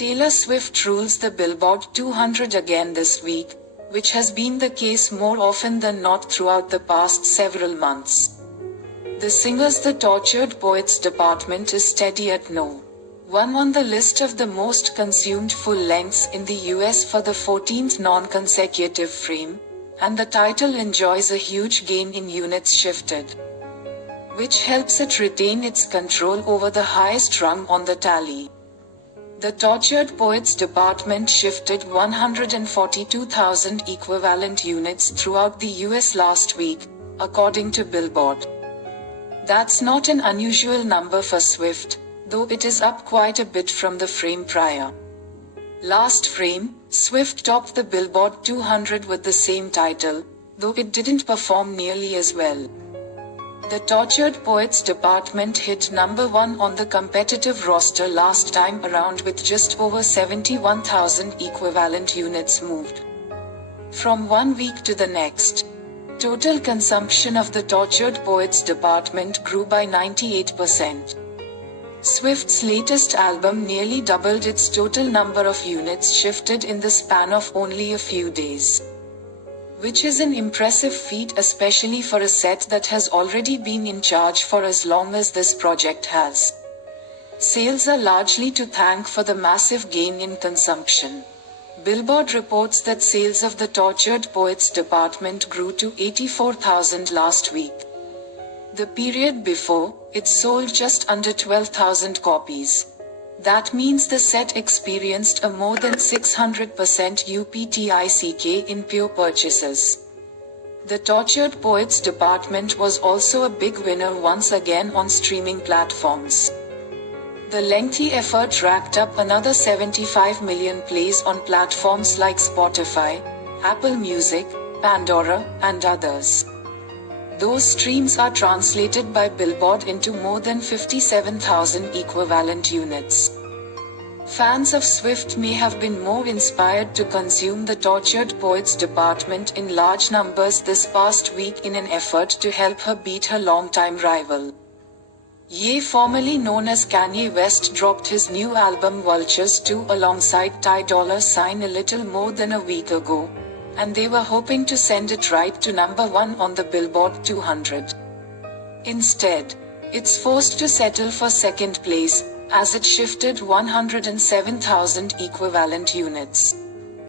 Taylor Swift rules the Billboard 200 again this week, which has been the case more often than not throughout the past several months. The singer's The Tortured Poets department is steady at no. 1 on the list of the most consumed full lengths in the US for the 14th non-consecutive frame, and the title enjoys a huge gain in units shifted, which helps it retain its control over the highest rung on the tally. The Tortured Poets department shifted 142,000 equivalent units throughout the US last week, according to Billboard. That's not an unusual number for Swift, though it is up quite a bit from the frame prior. Last frame, Swift topped the Billboard 200 with the same title, though it didn't perform nearly as well. The Tortured Poets department hit number 1 on the competitive roster last time around with just over 71,000 equivalent units moved. From 1 week to the next, total consumption of the Tortured Poets department grew by 98%. Swift's latest album nearly doubled its total number of units shifted in the span of only a few days, which is an impressive feat, especially for a set that has already been in charge for as long as this project has. Sales are largely to thank for the massive gain in consumption. Billboard reports that sales of the Tortured Poets department grew to 84,000 last week. The period before, it sold just under 12,000 copies. That means the set experienced a more than 600% uptick in pure purchases. The Tortured Poets department was also a big winner once again on streaming platforms. The lengthy effort racked up another 75 million plays on platforms like Spotify, Apple Music, Pandora, and others. Those streams are translated by Billboard into more than 57,000 equivalent units. Fans of Swift may have been more inspired to consume the Tortured Poets department in large numbers this past week in an effort to help her beat her longtime rival. Ye, formerly known as Kanye West, dropped his new album Vultures 2 alongside Ty Dolla $ign a little more than a week ago, and they were hoping to send it right to number 1 on the Billboard 200. Instead, it's forced to settle for second place, as it shifted 107,000 equivalent units.